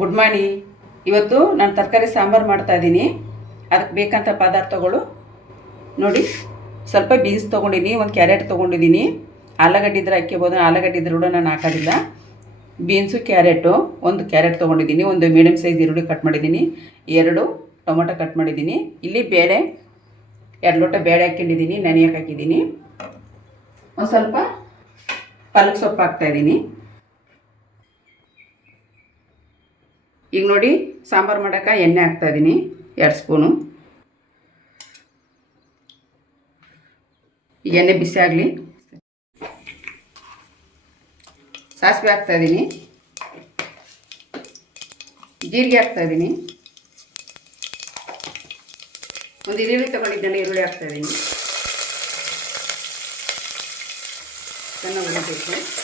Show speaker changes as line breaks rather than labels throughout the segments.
Good morning ಇವತ್ತು ನಾನು ತರಕಾರಿ ಸಾಂಬಾರು ಮಾಡ್ತಾ ಇದ್ದೀನಿ. ಅದಕ್ಕೆ ಬೇಕಂತ ಪದಾರ್ಥಗಳು ನೋಡಿ, ಸ್ವಲ್ಪ ಬೀನ್ಸ್ ತೊಗೊಂಡಿನಿ ಒಂದು ಕ್ಯಾರೆಟ್ ತೊಗೊಂಡಿದ್ದೀನಿ. ಆಲೂಗಡ್ಡೆ ಇದ್ರೆ ಹಾಕ್ಕೋಬೋದು ಆಲೂಗಡ್ಡೆ ಇದ್ರೆ ಕೂಡ ನಾನು ಹಾಕೋದಿಲ್ಲ. ಬೀನ್ಸು, ಕ್ಯಾರೆಟು, ಒಂದು ಕ್ಯಾರೆಟ್ ತೊಗೊಂಡಿದ್ದೀನಿ, ಒಂದು ಮೀಡಿಯಮ್ ಸೈಜ್ ಈರುಳ್ಳಿ ಕಟ್ ಮಾಡಿದ್ದೀನಿ. ಎರಡು ಟೊಮೊಟೊ ಕಟ್ ಮಾಡಿದ್ದೀನಿ. ಇಲ್ಲಿ ಬೇಳೆ, ಎರಡು ಲೋಟ ಬೇಳೆ ಹಾಕ್ಕೊಂಡಿದ್ದೀನಿ ನೆನೆಯಕ್ಕೆ ಹಾಕಿದ್ದೀನಿ. ಒಂದು ಸ್ವಲ್ಪ ಪಾಲಕ್ ಸೊಪ್ಪು ಹಾಕ್ತಾಯಿದ್ದೀನಿ ಈಗ ನೋಡಿ ಸಾಂಬಾರು ಮಾಡೋಕೆ ಎಣ್ಣೆ ಹಾಕ್ತಾ ಇದ್ದೀನಿ ಎರಡು ಸ್ಪೂನು. ಈಗ ಎಣ್ಣೆ ಬಿಸಿ ಆಗಲಿ. ಸಾಸಿವೆ ಹಾಕ್ತಾ ಇದ್ದೀನಿ ಜೀರಿಗೆ ಹಾಕ್ತಾ ಇದ್ದೀನಿ ಒಂದು ಈರುಳ್ಳಿ ತಗೊಂಡಿದ್ದೆಲ್ಲ ಈರುಳ್ಳಿ ಹಾಕ್ತಾ ಇದ್ದೀನಿ ಚೆನ್ನಾಗಿ ಉಳಿಬೇಕು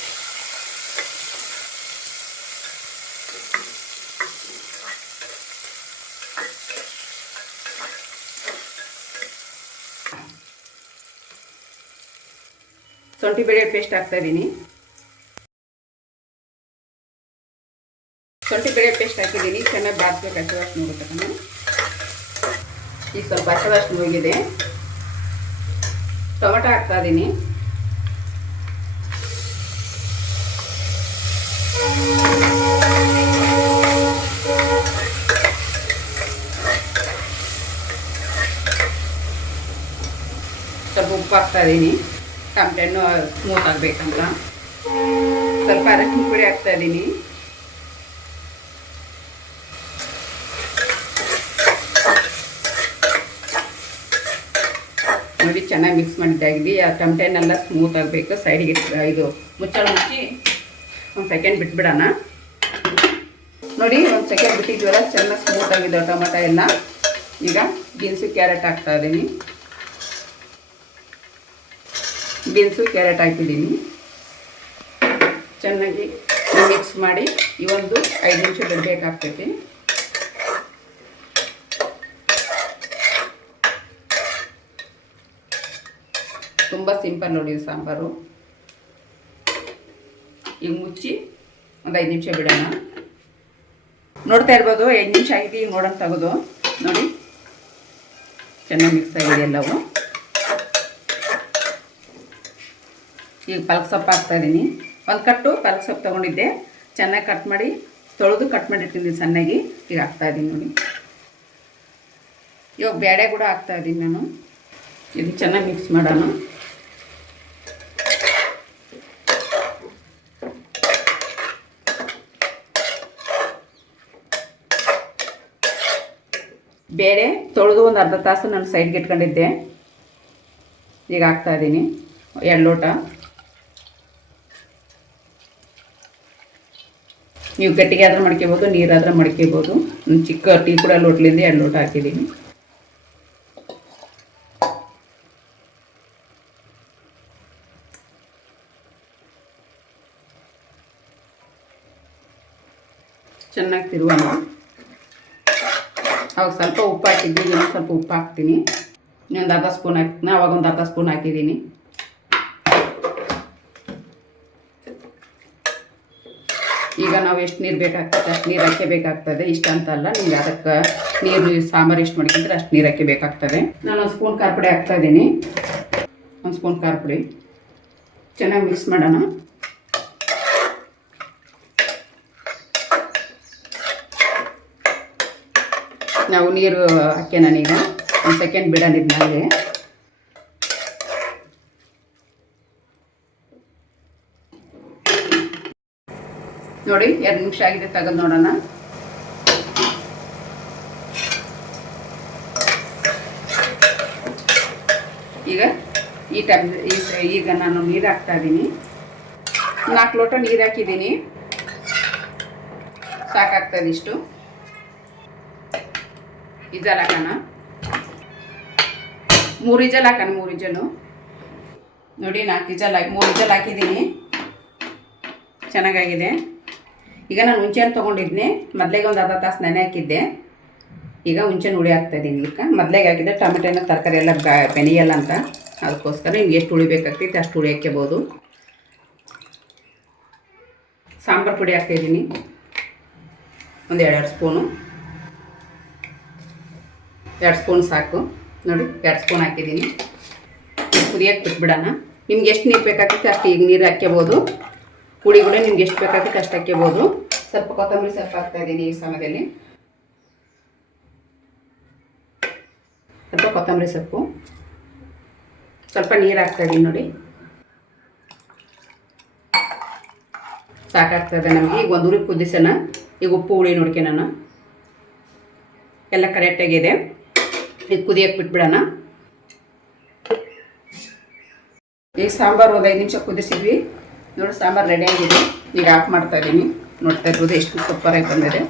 ಶುಂಠಿ ಬೆಳ್ಳುಳ್ಳಿ ಪೇಸ್ಟ್ ಹಾಕ್ತಾ ಇದ್ದೀನಿ ಶುಂಠಿ ಬೆಳ್ಳುಳ್ಳಿ ಪೇಸ್ಟ್ ಹಾಕಿದ್ದೀನಿ ಚೆನ್ನಾಗಿ ಬಾಡಿಸ್ಬೇಕು ಹಸಿವಾಸನೆ ಹೋಗುತ್ತೆ ಈಗ ಸ್ವಲ್ಪ ಹಸಿವಾಸನೆ ಹೋಗಿದೆ ಟೊಮೆಟೊ ಹಾಕ್ತಾ ಇದ್ದೀನಿ ಸ್ವಲ್ಪ ಉಪ್ಪು ಹಾಕ್ತಾ ಇದ್ದೀನಿ ಟಮಟೆ ಹಣ್ಣು ಸ್ಮೂತ್ ಆಗಬೇಕಂತ ಸ್ವಲ್ಪ ಅರಶಿನ ಪುಡಿ ಹಾಕ್ತಾ ಇದ್ದೀನಿ. ನೋಡಿ, ಚೆನ್ನಾಗಿ ಮಿಕ್ಸ್ ಮಾಡಿದ್ದಾಗಿದೆ ಆ ಟಮಟೆ ಹಣ್ಣೆಲ್ಲ ಸ್ಮೂತ್ ಆಗಬೇಕು ಸೈಡಿಗೆ ಇದು ಮುಚ್ಚಳ ಮುಚ್ಚಿ ಒಂದು ಸೆಕೆಂಡ್ ಬಿಟ್ಬಿಡೋಣ. ನೋಡಿ, ಒಂದು ಸೆಕೆಂಡ್ ಬಿಟ್ಟಿದ್ವಲ್ಲ, ಚೆನ್ನಾಗಿ ಸ್ಮೂತ್ ಆಗಿದೆ ಟೊಮೆಟೊ ಎಲ್ಲ. ಈಗ ಬೀನ್ಸು ಕ್ಯಾರೆಟ್ ಹಾಕ್ತಾ ಇದ್ದೀನಿ. ಬೀನ್ಸು ಕ್ಯಾರೆಟ್ ಹಾಕಿದ್ದೀನಿ. ಚೆನ್ನಾಗಿ ಮಿಕ್ಸ್ ಮಾಡಿ ಈ ಒಂದು ಐದು ನಿಮಿಷ ಬಿಡಬೇಕಾಗ್ತೈತಿ ತುಂಬ ಸಿಂಪಲ್ ನೋಡಿ ಸಾಂಬಾರು. ಈಗ ಮುಚ್ಚಿ ಒಂದು ಐದು ನಿಮಿಷ ಬಿಡೋಣ. ನೋಡ್ತಾ ಇರ್ಬೋದು ಐದು ನಿಮಿಷ ಆಗಿದೆ ನೋಡೋಣ ತೆಗೆದು. ನೋಡಿ. ಚೆನ್ನಾಗಿ ಮಿಕ್ಸ್ ಆಗಿದೆ ಎಲ್ಲವೂ. ಈಗ ಪಾಲಕ್ ಸೊಪ್ಪು ಹಾಕ್ತಾಯಿದ್ದೀನಿ ಒಂದು ಕಟ್ಟು ಪಾಲಕ್ ಸೊಪ್ಪು ತೊಗೊಂಡಿದ್ದೆ. ಚೆನ್ನಾಗಿ ಕಟ್ ಮಾಡಿ, ತೊಳೆದು ಕಟ್ ಮಾಡಿರ್ತೀನಿ ಸಣ್ಣಗೆ. ಈಗ ಹಾಕ್ತಾ ಇದ್ದೀನಿ ನೋಡಿ. ಇವಾಗ ಬೇಳೆ ಕೂಡ ಹಾಕ್ತಾ ಇದ್ದೀನಿ ನಾನು. ಇದು ಚೆನ್ನಾಗಿ ಮಿಕ್ಸ್ ಮಾಡೋಣ. ಬೇಳೆ ತೊಳೆದು ಒಂದು ಅರ್ಧ ತಾಸು ನಾನು ಸೈಡ್ಗೆ ಇಟ್ಕೊಂಡಿದ್ದೆ. ಈಗ ಹಾಕ್ತಾ ಇದ್ದೀನಿ. ಎರಡು ಲೋಟ ನೀವು ಗಟ್ಟಿಗೆ ಆದ್ರೆ ಮಡ್ಕೋಬೋದು ನೀರಾದ್ರೆ ಮಡ್ಕೋಬೋದು ಒಂದು ಚಿಕ್ಕ ಟೀ ಕೂಡ ಲೋಟ್ಲಿಂದ ಎರಡು ಲೋಟ ಹಾಕಿದ್ದೀನಿ. ಚೆನ್ನಾಗಿ ತಿರುವೋಣ ಅವಾಗ ಸ್ವಲ್ಪ ಉಪ್ಪು ಹಾಕಿದ್ದೆ ಇನ್ನೊಂದು ಸ್ವಲ್ಪ ಉಪ್ಪು ಹಾಕ್ತೀನಿ. ಇನ್ನೊಂದು ಅರ್ಧ ಸ್ಪೂನ್ ಹಾಕ್ತೀನಿ ಅವಾಗ ಒಂದು ಅರ್ಧ ಸ್ಪೂನ್ ಹಾಕಿದ್ದೀನಿ. ಈಗ ನಾವು ಎಷ್ಟು ನೀರು ಬೇಕಾಗ್ತದೆ? ಅಷ್ಟು ನೀರು ಹಾಕಬೇಕಾಗ್ತದೆ ಇಷ್ಟ ಅಂತ ಅಲ್ಲ, ನಿಮ್ಗೆ ಅದಕ್ಕೆ ನೀರು ಸಾಂಬಾರು ಎಷ್ಟು ಮಾಡ್ಕೊಂಡ್ರೆ ಅಷ್ಟು ನೀರು ಹಾಕಬೇಕಾಗ್ತದೆ ನಾನು ಒಂದು ಸ್ಪೂನ್ ಖಾರ ಪುಡಿ ಹಾಕ್ತಾ ಇದ್ದೀನಿ. ಒಂದು ಸ್ಪೂನ್ ಖಾರ ಪುಡಿ ಚೆನ್ನಾಗಿ ಮಿಕ್ಸ್ ಮಾಡೋಣ. ನಾವು ನೀರು ಹಾಕ್ಯ ನಾನೀಗ ಒಂದು ಸೆಕೆಂಡ್ ಬಿಡೋಣ ನನಗೆ ನೋಡಿ, ಎರಡು ನಿಮಿಷ ಆಗಿದೆ ತೆಗೆದು ನೋಡೋಣ. ಈಗ ಈ ಟೈಮ್ ಈಗ ನಾನು ನೀರು ಹಾಕ್ತಾ ಇದ್ದೀನಿ. ನಾಲ್ಕು ಲೋಟ ನೀರು ಹಾಕಿದ್ದೀನಿ. ಸಾಕಾಗ್ತದೆ ಇಷ್ಟು. ಇಜಲ್ ಹಾಕೋಣ. ಮೂರು ಇಜಲ್ ಹಾಕೋಣ, ಮೂರು ಇಜಲು ನೋಡಿ, ನಾಲ್ಕು ಇಜಲ್ ಹಾಕಿ, ಮೂರು ಇಜಲ್ ಹಾಕಿದ್ದೀನಿ. ಚೆನ್ನಾಗಾಗಿದೆ. ಈಗ ನಾನು ಹುಂಚೆಹಣ್ಣು ತೊಗೊಂಡಿದ್ನೆ. ಮೊದಲಿಗೆ ಒಂದು ಅರ್ಧ ತಾಸು ನೆನೆ ಹಾಕಿದ್ದೆ. ಈಗ ಹುಂಚೆಹಣ್ಣು ಹುಳಿ ಹಾಕ್ತಾಯಿದ್ದೀನಿ ಈಗ. ಮೊದಲಿಗೆ ಹಾಕಿದ್ದೆ ಟೊಮೆಟೊನ ತರಕಾರಿ ಎಲ್ಲ ಬೆನೆಯಲ್ಲ ಅಂತ. ಅದಕ್ಕೋಸ್ಕರ ನಿಮ್ಗೆ ಎಷ್ಟು ಹುಳಿ ಬೇಕಾಗ್ತೈತೆ ಅಷ್ಟು ಹುಳಿ ಹಾಕ್ಕೋಬೋದು ಸಾಂಬಾರು ಪುಡಿ ಹಾಕ್ತಾಯಿದ್ದೀನಿ ಒಂದು ಎರಡೆರಡು ಸ್ಪೂನು. ಎರಡು ಸ್ಪೂನ್ ಸಾಕು. ನೋಡಿ, ಎರಡು ಸ್ಪೂನ್ ಹಾಕಿದ್ದೀನಿ. ಕುದಿಯಕ್ಕೆ ಬಿಟ್ಬಿಡೋಣ. ನಿಮ್ಗೆ ಎಷ್ಟು ನೀರು ಬೇಕಾಗುತ್ತೆ ಅಷ್ಟು ಈಗ ನೀರು ಹಾಕ್ಕೋಬೋದು ಹುಳಿ ಕೂಡ ನಿಮ್ಗೆ ಎಷ್ಟು ಬೇಕಾಗುತ್ತೆ ಅಷ್ಟು ಹಾಕ್ಕೋಬೋದು ಸ್ವಲ್ಪ ಕೊತ್ತಂಬರಿ ಸ್ವಲ್ಪ ಹಾಕ್ತಾ ಇದ್ದೀನಿ ಈ ಸಮಯದಲ್ಲಿ. ಸ್ವಲ್ಪ ಕೊತ್ತಂಬರಿ ಸೊಪ್ಪು. ಸ್ವಲ್ಪ ನೀರು ಹಾಕ್ತಾ ಇದ್ದೀನಿ ನೋಡಿ. ಸಾಕಾಗ್ತದೆ ನಮಗೆ. ಈಗ ಒಂದು ಉರಿ ಕುದಿಸೋಣ. ಈಗ ಉಪ್ಪು ಹುಳಿ ನಾನು. ಎಲ್ಲ ಕರೆಕ್ಟಾಗಿದೆ ಈಗ ಕುದಿಯಕ್ಕೆ ಬಿಟ್ಬಿಡೋಣ. ಈಗ ಸಾಂಬಾರು ಒಂದು ಐದು ನಿಮಿಷ ಕುದಿಸಿದ್ವಿ. ನೋಡಿ, ಸಾಂಬಾರು ರೆಡಿ ಆಗಿದೆ. ಈಗ ಆಫ್ ಮಾಡ್ತಾ ಇದ್ದೀನಿ. ನೋಡ್ತಾ ಇರ್ಬೋದು, ಎಷ್ಟು ಸೂಪರಾಗಿ ಬಂದಿದೆ.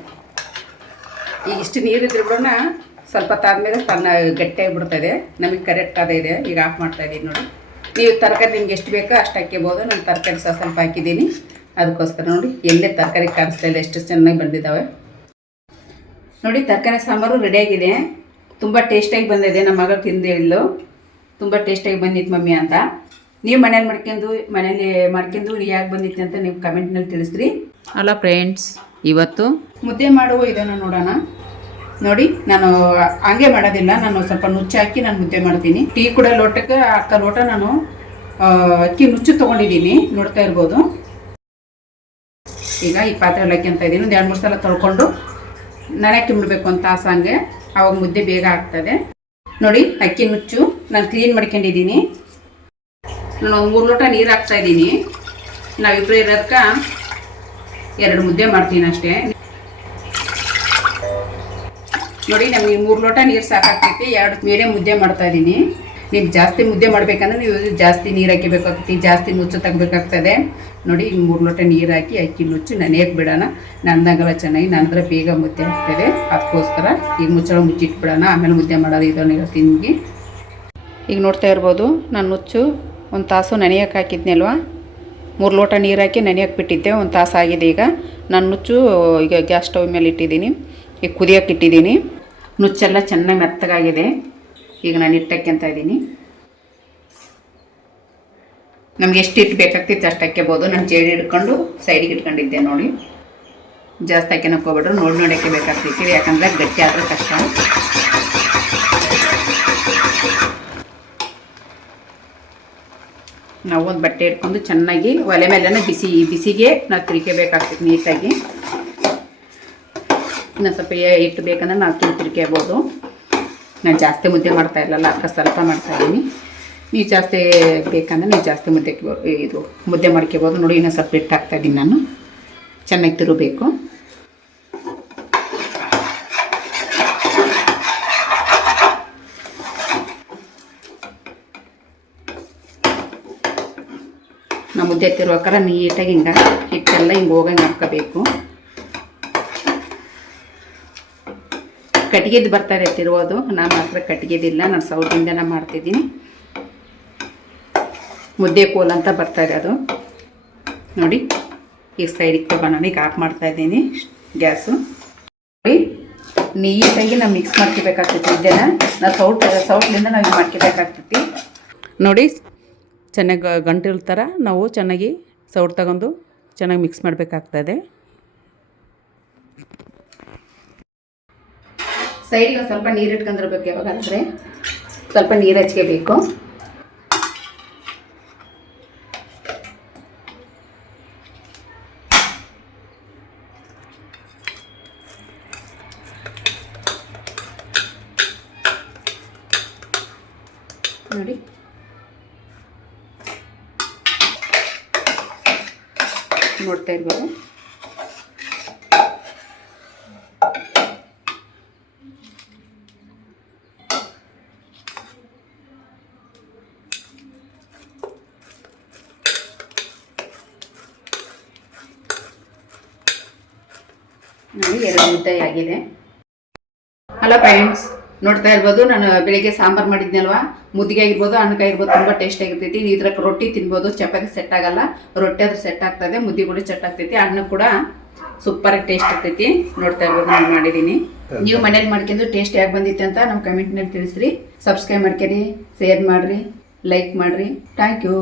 ಈಗ ಇಷ್ಟು ನೀರಿದ್ರು ಕೂಡ ಸ್ವಲ್ಪ ತಾದ್ಮೇಲೆ ತನ್ನ ಗಟ್ಟಿಯಾಗಿ ಇದೆ. ನಮಗೆ ಕರೆಕ್ಟ್ ಅದೇ ಇದೆ. ಈಗ ಆಫ್ ಮಾಡ್ತಾ ಇದ್ದೀನಿ ನೋಡಿ. ನೀವು ತರಕಾರಿ ನಿಮ್ಗೆ ಎಷ್ಟು ಬೇಕೋ ಅಷ್ಟು ಹಾಕ್ಕೋಬೋದು ನಾನು ತರಕಾರಿ ಸಹ ಸ್ವಲ್ಪ ಹಾಕಿದ್ದೀನಿ. ಅದಕ್ಕೋಸ್ಕರ ನೋಡಿ, ಎಲ್ಲೇ ತರಕಾರಿ ಕಾಣಿಸ್ತಾ ಇಲ್ಲ, ಎಷ್ಟು ಚೆನ್ನಾಗಿ ಬಂದಿದ್ದಾವೆ. ನೋಡಿ, ತರಕಾರಿ ಸಾಂಬಾರು ರೆಡಿಯಾಗಿದೆ ತುಂಬ ಟೇಸ್ಟಾಗಿ ಬಂದಿದೆ. ನಮ್ಮ ಮಗಳು ತಿಂದು ಹೇಳಿದ್ಲು ತುಂಬ ಟೇಸ್ಟಾಗಿ ಬಂದಿತ್ತು ಮಮ್ಮಿ ಅಂತ. ನೀವು ಮನೇಲಿ ಮಾಡ್ಕೊಂಡು ಮನೇಲಿ ಮಾಡ್ಕೊಂಡು ಯಾಕೆ ಬಂದಿತ್ತು ಅಂತ ನೀವು ಕಮೆಂಟ್ನಲ್ಲಿ ತಿಳಿಸ್ರಿ. ಅಲ್ಲ ಫ್ರೆಂಡ್ಸ್ ಇವತ್ತು? ಮುದ್ದೆ ಮಾಡುವ ಇದನ್ನು ನೋಡೋಣ. ನೋಡಿ, ನಾನು ಹಂಗೆ ಮಾಡೋದಿಲ್ಲ, ನಾನು ಸ್ವಲ್ಪ ನುಚ್ಚು ಹಾಕಿ ನಾನು ಮುದ್ದೆ ಮಾಡ್ತೀನಿ. ಟೀ ಕೂಡ ಲೋಟಕ್ಕೆ, ಅಕ್ಕ ಲೋಟ ನಾನು ಅಕ್ಕಿ ನುಚ್ಚು ತೊಗೊಂಡಿದ್ದೀನಿ, ನೋಡ್ತಾ ಇರ್ಬೋದು. ಈಗ ಈ ಪಾತ್ರೆ ಅಂತ ಇದ್ದೀನಿ, ಒಂದು ಎರಡು ಮೂರು ಸಲ ತೊಳ್ಕೊಂಡು ನನಗೆ ಬಿಡಬೇಕು ಅಂತ ಹಂಗೆ ಆವಾಗ ಮುದ್ದೆ ಬೇಗ ಆಗ್ತದೆ. ನೋಡಿ, ಅಕ್ಕಿ ನುಚ್ಚು, ನಾನು ಕ್ಲೀನ್ ಮಾಡ್ಕೊಂಡಿದ್ದೀನಿ. ನಾನು ಮೂರು ಲೋಟ ನೀರು ಹಾಕ್ತಾ ಇದ್ದೀನಿ. ನಾವಿಬ್ಬರು ಇರೋದಕ್ಕೆ ಎರಡು ಮುದ್ದೆ ಮಾಡ್ತೀನಿ ಅಷ್ಟೇ. ನೋಡಿ, ನಮಗೆ ಮೂರು ಲೋಟ ನೀರು ಸಾಕಾಗ್ತೈತಿ. ಎರಡು ಮೀಡಿಯಮ್ ಮುದ್ದೆ ಮಾಡ್ತಾ ಇದ್ದೀನಿ ನೀವು ಜಾಸ್ತಿ ಮುದ್ದೆ ಮಾಡಬೇಕಂದ್ರೆ ನೀವು ಜಾಸ್ತಿ ನೀರು ಹಾಕಿಬೇಕಾಗ್ತೈತಿ, ಜಾಸ್ತಿ ನುಚ್ಚು ತೆಗ್ಬೇಕಾಗ್ತದೆ. ನೋಡಿ ಮೂರು ಲೋಟ ನೀರು ಹಾಕಿ, ಅಕ್ಕಿ ನುಚ್ಚು ನೆನೆಯಕ್ಕೆ ಬಿಡೋಣ. ನಂದಾಗಲ್ಲ ಚೆನ್ನಾಗಿ ನಂತರ ಬೇಗ ಮುದ್ದೆ ಹಾಕ್ತದೆ ಅದಕ್ಕೋಸ್ಕರ ಈಗ ಮುಚ್ಚಳ ಮುಚ್ಚಿಟ್ಬಿಡೋಣ. ಆಮೇಲೆ ಮುದ್ದೆ ಮಾಡೋದು ಇದನ್ನು ಹೇಳ್ತೀನಿ ನಿಮಗೆ ಈಗ ನೋಡ್ತಾ ಇರ್ಬೋದು, ನಾನು ನುಚ್ಚು ಒಂದು ತಾಸು ನೆನೆಯೋಕೆ ಹಾಕಿದ್ನಿ ಅಲ್ವಾ? ಮೂರು ಲೋಟ ನೀರು ಹಾಕಿ ನೆನೆಯಕ್ಕೆ ಬಿಟ್ಟಿದ್ದೆ, ಒಂದು ತಾಸು ಆಗಿದೆ ಈಗ. ನಾನು ನುಚ್ಚು, ಈಗ ಗ್ಯಾಸ್ ಸ್ಟವ್ ಮೇಲೆ ಇಟ್ಟಿದ್ದೀನಿ. ಈಗ ಕುದಿಯೋಕೆ ಇಟ್ಟಿದ್ದೀನಿ. ನುಚ್ಚೆಲ್ಲ ಚೆನ್ನಾಗಿ ಮೆತ್ತಗಾಗಿದೆ. ಈಗ ನಾನು ಇಟ್ಟಕ್ಕೆಂತ ಇದ್ದೀನಿ. ನಮ್ಗೆ ಎಷ್ಟು ಇಟ್ಟು ಬೇಕಾಗ್ತಿತ್ತು ಅಷ್ಟು ಹಾಕ್ಕೋಬೋದು ನಾನು ಜೇಡಿ ಹಿಡ್ಕೊಂಡು ಸೈಡಿಗೆ ಇಟ್ಕೊಂಡಿದ್ದೆ ನೋಡಿ. ಜಾಸ್ತಿ ಹಾಕ್ಯನಕ್ಕೆ ಹೋಗ್ಬಿಟ್ರು ನೋಡಿ ನೋಡೋಕ್ಕೆ ಬೇಕಾಗ್ತಿತ್ತು. ಯಾಕಂದರೆ ಗಟ್ಟಿ ಆದರೆ ಕಷ್ಟ. ನಾವು ಒಂದು ಬಟ್ಟೆ ಇಟ್ಕೊಂಡು ಚೆನ್ನಾಗಿ ಒಲೆ ಮೇಲೆನೇ ಬಿಸಿ, ಬಿಸಿಗೆ ನಾವು ತಿರ್ಕೋಬೇಕಾಗ್ತೈತಿ ನೀಟಾಗಿ. ಇನ್ನು ಸ್ವಲ್ಪ ಇಟ್ಟು ಬೇಕಂದ್ರೆ ನಾವು ತಿರು ತಿರ್ಕೋಬೋದು ನಾನು ಜಾಸ್ತಿ ಮುದ್ದೆ ಮಾಡ್ತಾ ಇರಲಿಲ್ಲ ಅಕ್ಕ ಸ್ವಲ್ಪ ಮಾಡ್ತಾ ಇದ್ದೀನಿ. ನೀವು ಜಾಸ್ತಿ ಬೇಕಂದ್ರೆ ನೀವು ಜಾಸ್ತಿ ಮುದ್ದೆ ಇದು ಮುದ್ದೆ ಮಾಡ್ಕೋಬೋದು. ನೋಡಿ ಇನ್ನೂ ಸ್ವಲ್ಪ ಹಿಟ್ಟು ಹಾಕ್ತಾ ಇದ್ದೀನಿ ನಾನು. ಚೆನ್ನಾಗಿ ತಿರುಗಬೇಕು ಮುದ್ದೆ ತಿರುವಾಕರ ನೀಟಾಗಿ ಹಿಂಗೆ ಹಿಟ್ಟೆಲ್ಲ ಹಿಂಗೆ ಹೋಗಂಗೆ ಹಾಕೋಬೇಕು ಕಟ್ಟಿಗೆದು ಬರ್ತಾರೆ ತಿರುವುದು. ನಾನು ಮಾತ್ರ ಕಟ್ಟಿಗೆದಿಲ್ಲ ನಾನು ಸೌಟಿಂದನೇ ಮಾಡ್ತಿದ್ದೀನಿ. ಮುದ್ದೆ ಕೋಲ್ ಅಂತ ಬರ್ತಾರೆ ಅದು. ನೋಡಿ, ಈ ಸೈಡಿಗೆ ತಗೊಂಡು ಈಗ ಮಾಡ್ತಾ ಇದ್ದೀನಿ ಗ್ಯಾಸು. ನೋಡಿ, ನೀಟಾಗಿ ನಾವು ಮಿಕ್ಸ್ ಮಾಡ್ಕೋಬೇಕಾಗ್ತೈತಿ ಇದನ್ನು ನಾವು ಸೌಟ್, ಸೌಟ್ಲಿಂದ ನಾವು ಮಾಡ್ಕೋಬೇಕಾಗ್ತೈತಿ. ನೋಡಿ ಚೆನ್ನಾಗಿ ಗಂಟಿಲ್ ಥರ ನಾವು ಚೆನ್ನಾಗಿ ಸೌಟ್ ತಗೊಂಡು ಚೆನ್ನಾಗಿ ಮಿಕ್ಸ್ ಮಾಡಬೇಕಾಗ್ತದೆ. ಸೈಡಿಗೆ ಸ್ವಲ್ಪ ನೀರು ಇಟ್ಕೊಂಡಿರ್ಬೇಕು ಯಾವಾಗಂದರೆ. ಸ್ವಲ್ಪ ನೀರು ಹಚ್ಕೋಬೇಕು ನೋಡಿ. ನೋಡ್ತಾ ಇರ್ಬೋದು. ಎರಡು ಮುದ್ದೆ ಆಗಿದೆ. ಹಲೋ ಫ್ರೆಂಡ್ಸ್ ನೋಡ್ತಾ ಇರ್ಬೋದು ನಾನು ಬೆಳಿಗ್ಗೆ ಸಾಂಬಾರು ಮಾಡಿದ್ನಲ್ವಾ? ಮುದ್ದಿಗೆ ಆಗಿರ್ಬೋದು ಅನ್ನಕ್ಕೆ ಇರ್ಬೋದು ತುಂಬ ಟೇಸ್ಟ್ ಆಗಿರ್ತೈತಿ. ಇದ್ರ ರೊಟ್ಟಿ ತಿನ್ಬೋದು ಚಪಾತಿ ಸೆಟ್ ಆಗಲ್ಲ. ರೊಟ್ಟಿ ಆದ್ರೆ ಸೆಟ್ ಆಗ್ತದೆ ಮುದ್ದೆ ಕೂಡ ಸೆಟ್ ಆಗ್ತೈತಿ. ಅಣ್ಣ ಕೂಡ ಸೂಪರಾಗಿ ಟೇಸ್ಟ್ ಇರ್ತೈತಿ. ನೋಡ್ತಾ ಇರ್ಬೋದು ನಾನು ಮಾಡಿದ್ದೀನಿ. ನೀವು ಮನೇಲಿ ಮಾಡ್ಕೊಂಡು ಟೇಸ್ಟ್ ಯಾಕೆ ಬಂದಿತ್ತು ಅಂತ ನಮ್ಮ ಕಮೆಂಟ್ನಲ್ಲಿ ತಿಳಿಸ್ರಿ. ಸಬ್ಸ್ಕ್ರೈಬ್ ಮಾಡ್ಕೊರಿ ಶೇರ್ ಮಾಡಿರಿ ಲೈಕ್ ಮಾಡಿರಿ. Thank you